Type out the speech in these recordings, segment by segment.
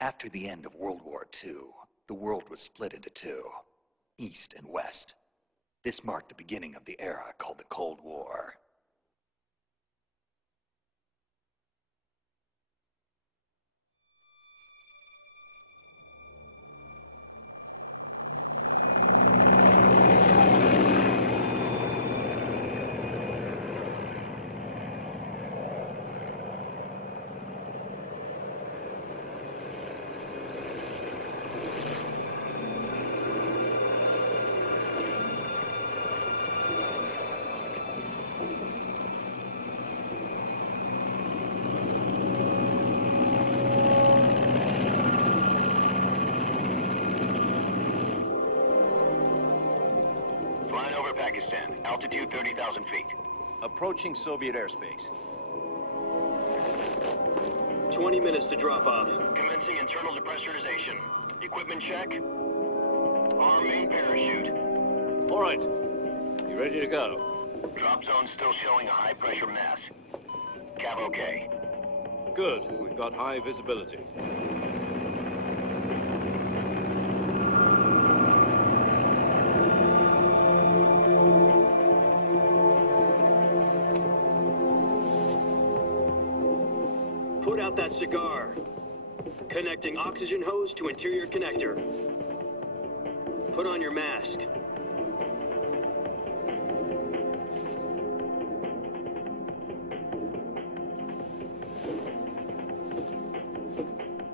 After the end of World War II, the world was split into two, East and West. This marked the beginning of the era called the Cold War. Pakistan, altitude 30,000 feet. Approaching Soviet airspace. 20 minutes to drop off. Commencing internal depressurization. Equipment check. Arm main parachute. All right. You ready to go? Drop zone still showing a high pressure mass. Cav okay. Good. We've got high visibility. Put out that cigar. Connecting oxygen hose to interior connector. Put on your mask.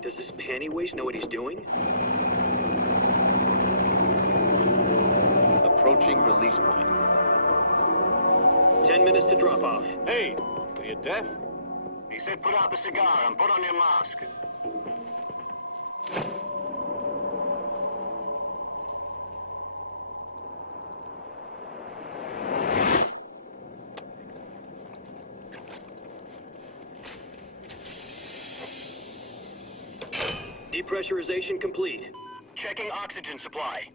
Does this panty waste know what he's doing? Approaching release point. 10 minutes to drop off. Hey, are you deaf? He said put out the cigar and put on your mask. Depressurization complete. Checking oxygen supply.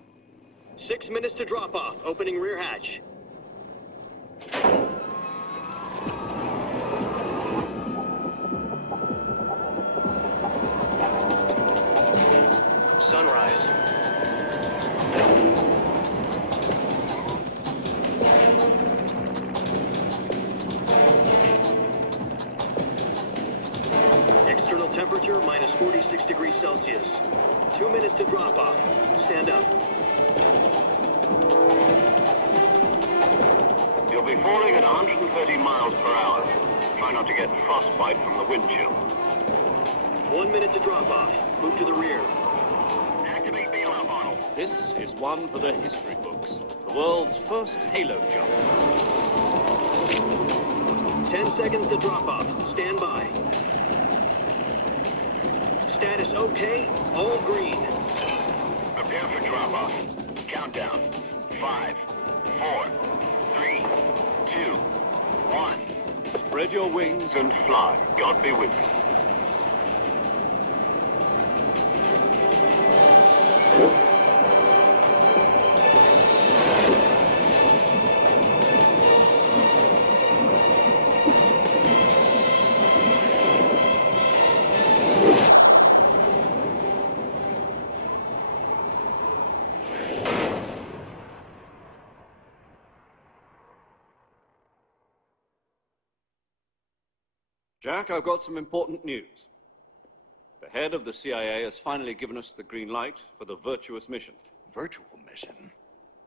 6 minutes to drop off. Opening rear hatch. Sunrise. External temperature minus 46 degrees Celsius. 2 minutes to drop off. Stand up. You'll be falling at 130 miles per hour. Try not to get frostbite from the wind chill. 1 minute to drop off. Move to the rear. Activate bailout model. This is one for the history books. The world's first halo jump. 10 seconds to drop off. Stand by. Status okay. All green. Prepare for drop off. Countdown. 5, 4, 3, 2, 1. Spread your wings And fly. God be with you. Jack, I've got some important news. The head of the CIA has finally given us the green light for the virtuous mission. Virtual mission?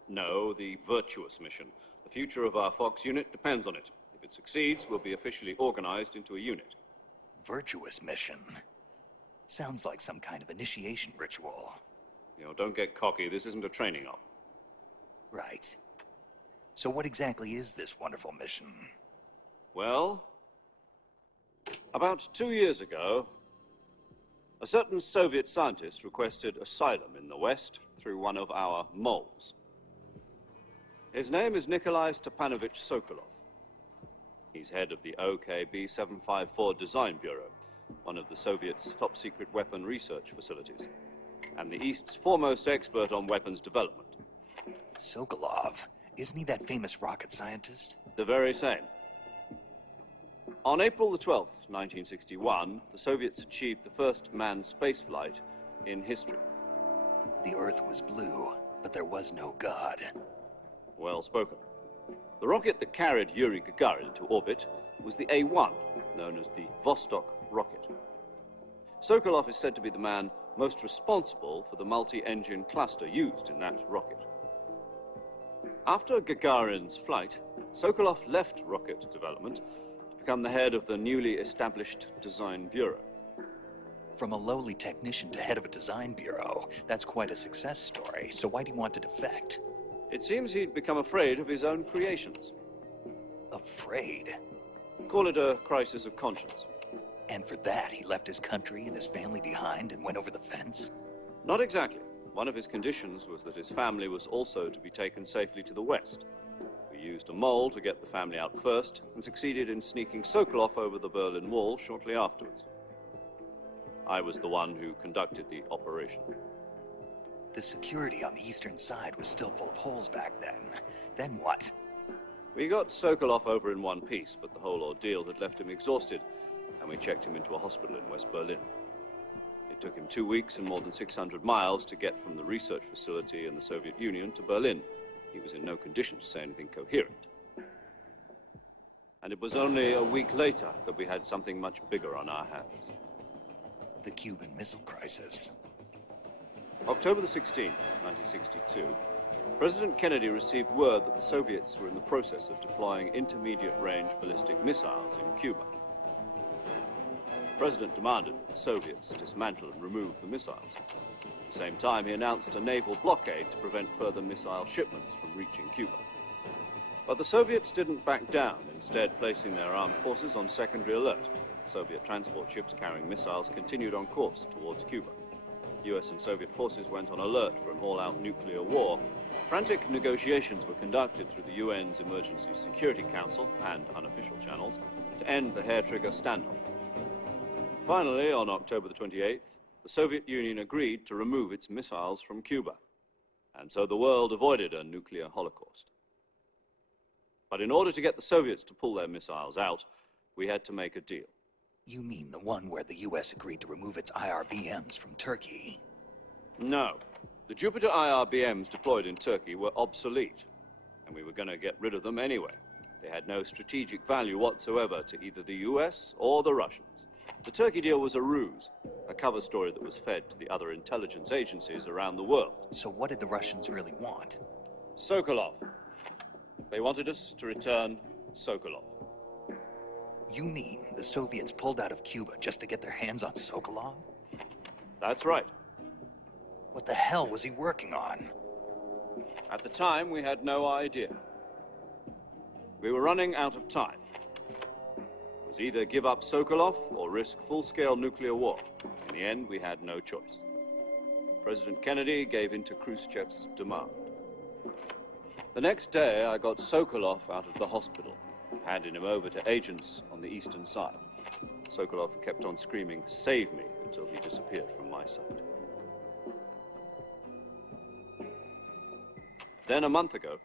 No, the virtuous mission. The future of our Fox unit depends on it. If it succeeds, we'll be officially organized into a unit. Virtuous mission? Sounds like some kind of initiation ritual. You know, don't get cocky. This isn't a training op. Right. So what exactly is this wonderful mission? Well, about 2 years ago, a certain Soviet scientist requested asylum in the West through one of our moles. His name is Nikolai Stepanovich Sokolov. He's head of the OKB 754 Design Bureau, one of the Soviets' top-secret weapon research facilities, and the East's foremost expert on weapons development. Sokolov? Isn't he that famous rocket scientist? The very same. On April the 12th, 1961, the Soviets achieved the first manned spaceflight in history. The Earth was blue, but there was no God. Well spoken. The rocket that carried Yuri Gagarin into orbit was the A-1, known as the Vostok rocket. Sokolov is said to be the man most responsible for the multi-engine cluster used in that rocket. After Gagarin's flight, Sokolov left rocket development to become the head of the newly established Design Bureau. From a lowly technician to head of a design bureau, that's quite a success story. So why do you want to defect? It seems he'd become afraid of his own creations. Afraid? Call it a crisis of conscience. And for that, he left his country and his family behind and went over the fence? Not exactly. One of his conditions was that his family was also to be taken safely to the west. We used a mole to get the family out first and succeeded in sneaking Sokolov over the Berlin Wall shortly afterwards. I was the one who conducted the operation. The security on the eastern side was still full of holes back then. Then what? We got Sokolov over in one piece, but the whole ordeal had left him exhausted, and we checked him into a hospital in West Berlin. It took him 2 weeks and more than 600 miles to get from the research facility in the Soviet Union to Berlin. He was in no condition to say anything coherent. And it was only a week later that we had something much bigger on our hands. The Cuban Missile Crisis. October the 16th, 1962, President Kennedy received word that the Soviets were in the process of deploying intermediate-range ballistic missiles in Cuba. The President demanded that the Soviets dismantle and remove the missiles. At the same time, he announced a naval blockade to prevent further missile shipments from reaching Cuba. But the Soviets didn't back down, instead placing their armed forces on secondary alert. Soviet transport ships carrying missiles continued on course towards Cuba. US and Soviet forces went on alert for an all-out nuclear war. Frantic negotiations were conducted through the UN's Emergency Security Council and unofficial channels to end the hair-trigger standoff. Finally, on October the 28th, the Soviet Union agreed to remove its missiles from Cuba. And so the world avoided a nuclear holocaust. But in order to get the Soviets to pull their missiles out, we had to make a deal. You mean the one where the US agreed to remove its IRBMs from Turkey? No. The Jupiter IRBMs deployed in Turkey were obsolete, and we were going to get rid of them anyway. They had no strategic value whatsoever to either the US or the Russians. The Turkey deal was a ruse, a cover story that was fed to the other intelligence agencies around the world. So what did the Russians really want? Sokolov. They wanted us to return Sokolov. You mean the Soviets pulled out of Cuba just to get their hands on Sokolov? That's right. What the hell was he working on? At the time, we had no idea. We were running out of time. It was either give up Sokolov or risk full-scale nuclear war. In the end, we had no choice. President Kennedy gave in to Khrushchev's demand. The next day, I got Sokolov out of the hospital, handing him over to agents on the eastern side. Sokolov kept on screaming, "Save me," until he disappeared from my sight. Then, a month ago,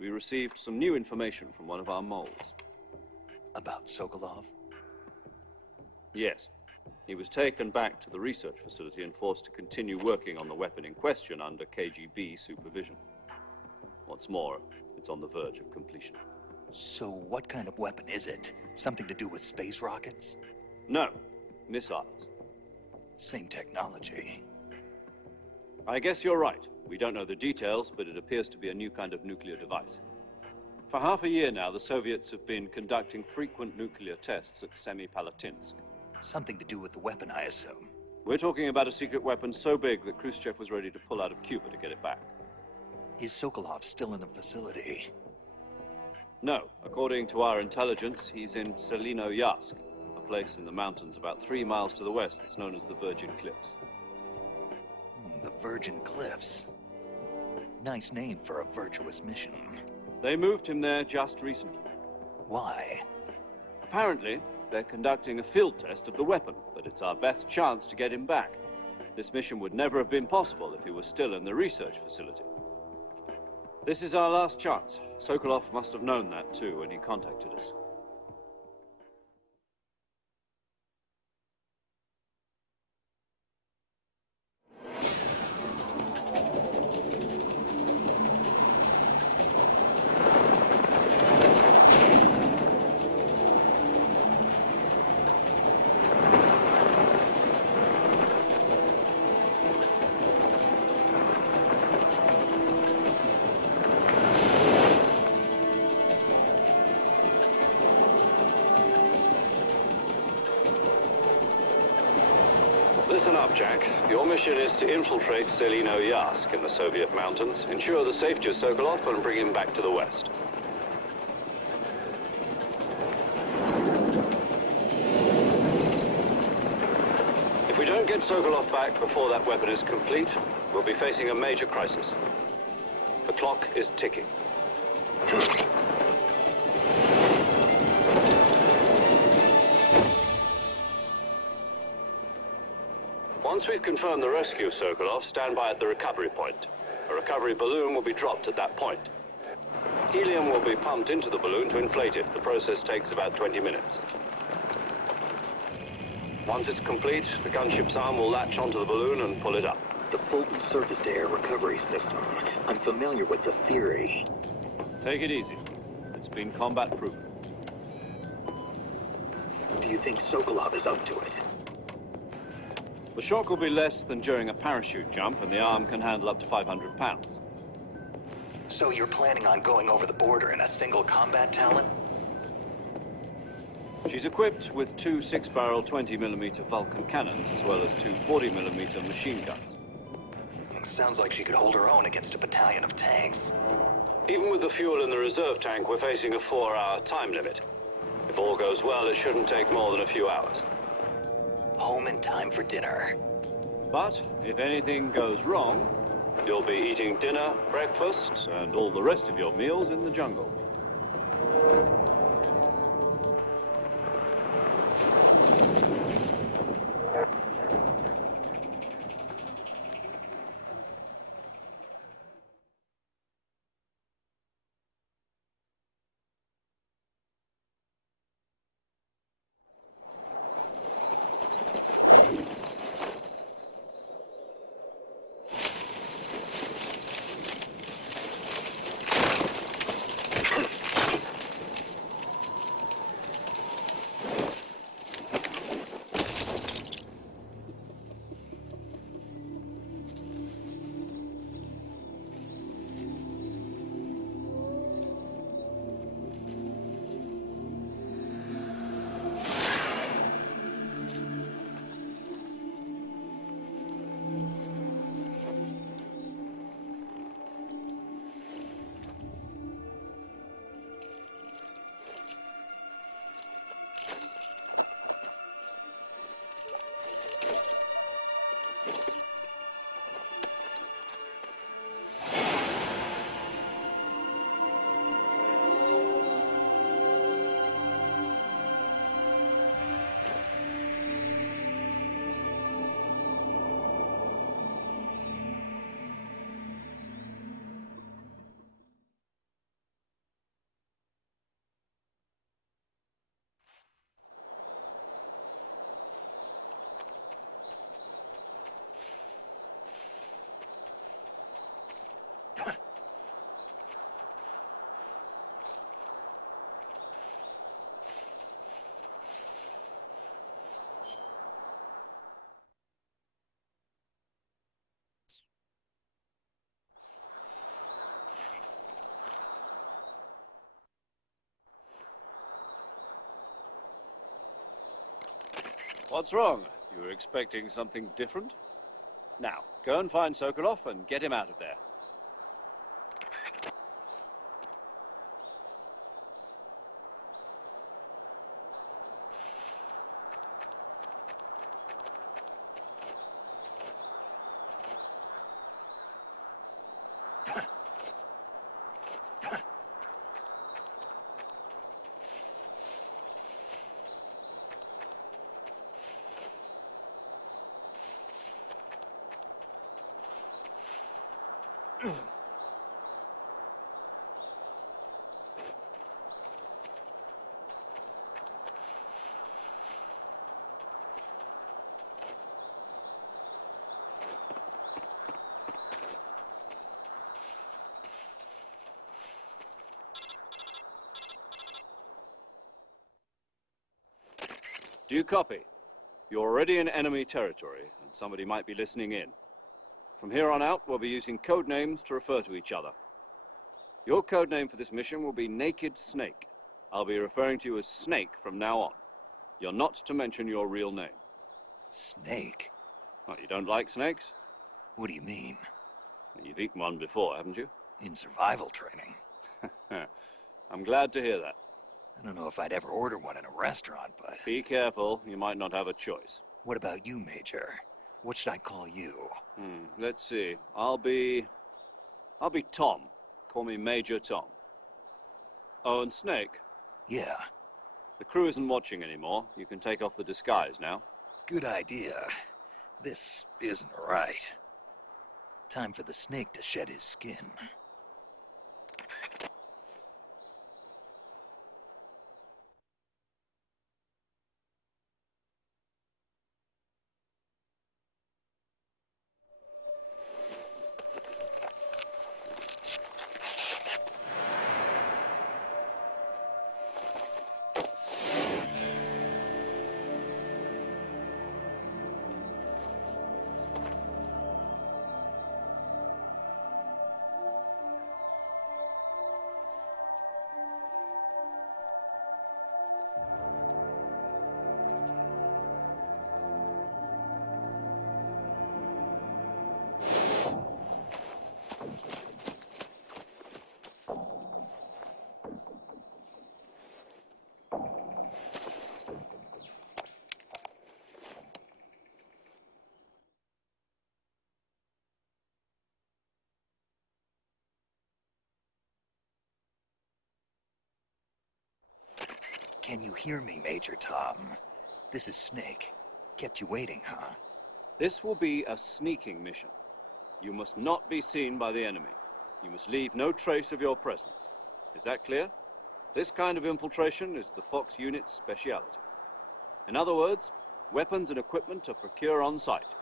we received some new information from one of our moles. About Sokolov? Yes. He was taken back to the research facility and forced to continue working on the weapon in question under KGB supervision. What's more, it's on the verge of completion. So what kind of weapon is it? Something to do with space rockets? No, missiles. Same technology. I guess you're right. We don't know the details, but it appears to be a new kind of nuclear device. For half a year now, the Soviets have been conducting frequent nuclear tests at Semipalatinsk. Something to do with the weapon, I assume. We're talking about a secret weapon so big that Khrushchev was ready to pull out of Cuba to get it back. Is Sokolov still in the facility? No. According to our intelligence, he's in Selino-Yarsk, a place in the mountains about 3 miles to the west that's known as the Virgin Cliffs. The Virgin Cliffs. Nice name for a virtuous mission. They moved him there just recently. Why? Apparently, they're conducting a field test of the weapon, but it's our best chance to get him back. This mission would never have been possible if he was still in the research facility. This is our last chance. Sokolov must have known that too when he contacted us. Listen up, Jack. Your mission is to infiltrate Selino Yask in the Soviet mountains, ensure the safety of Sokolov, and bring him back to the West. If we don't get Sokolov back before that weapon is complete, we'll be facing a major crisis. The clock is ticking. Once we've confirmed the rescue of Sokolov, stand by at the recovery point. A recovery balloon will be dropped at that point. Helium will be pumped into the balloon to inflate it. The process takes about 20 minutes. Once it's complete, the gunship's arm will latch onto the balloon and pull it up. The Fulton surface-to-air recovery system. I'm familiar with the theory. Take it easy. It's been combat-proven. Do you think Sokolov is up to it? The shock will be less than during a parachute jump, and the arm can handle up to 500 pounds. So you're planning on going over the border in a single combat Talon? She's equipped with two 6-barrel 20mm Vulcan cannons, as well as two 40mm machine guns. Sounds like she could hold her own against a battalion of tanks. Even with the fuel in the reserve tank, we're facing a 4-hour time limit. If all goes well, it shouldn't take more than a few hours. Home in time for dinner. But if anything goes wrong, You'll be eating dinner, breakfast, and all the rest of your meals in the jungle. What's wrong? You were expecting something different? Now, go and find Sokolov and get him out of there. Do you copy? You're already in enemy territory, and somebody might be listening in. From here on out, we'll be using code names to refer to each other. Your code name for this mission will be Naked Snake. I'll be referring to you as Snake from now on. You're not to mention your real name. Snake? What, you don't like snakes? What do you mean? You've eaten one before, haven't you? In survival training? I'm glad to hear that. I don't know if I'd ever order one in a restaurant, but... Be careful, you might not have a choice. What about you, Major? What should I call you? Let's see. I'll be Tom. Call me Major Tom. Oh, and Snake? Yeah, The crew isn't watching anymore. You can take off the disguise now. good idea. This isn't right. Time for the snake to shed his skin. Can you hear me, Major Tom? This is Snake. Kept you waiting, huh? This will be a sneaking mission. You must not be seen by the enemy. You must leave no trace of your presence. Is that clear? This kind of infiltration is the Fox unit's speciality. In other words, weapons and equipment are procured on site.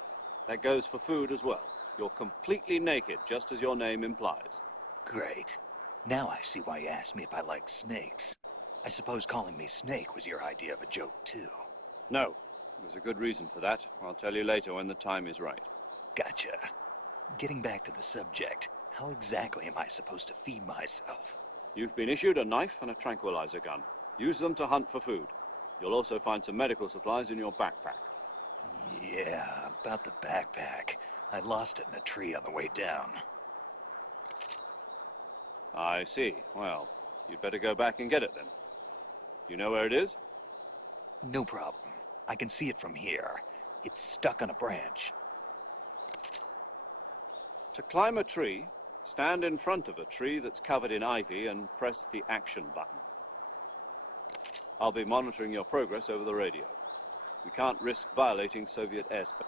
That goes for food as well. You're completely naked, just as your name implies. Great. Now I see why you asked me if I like snakes. I suppose calling me Snake was your idea of a joke, too. No, there's a good reason for that. I'll tell you later when the time is right. Gotcha. Getting back to the subject, how exactly am I supposed to feed myself? You've been issued a knife and a tranquilizer gun. Use them to hunt for food. You'll also find some medical supplies in your backpack. Yeah, about the backpack. I lost it in a tree on the way down. I see. Well, you'd better go back and get it then. You know where it is? No problem. I can see it from here. It's stuck on a branch. To climb a tree, stand in front of a tree that's covered in ivy and press the action button. I'll be monitoring your progress over the radio. We can't risk violating Soviet airspace.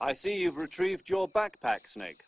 I see you've retrieved your backpack, Snake.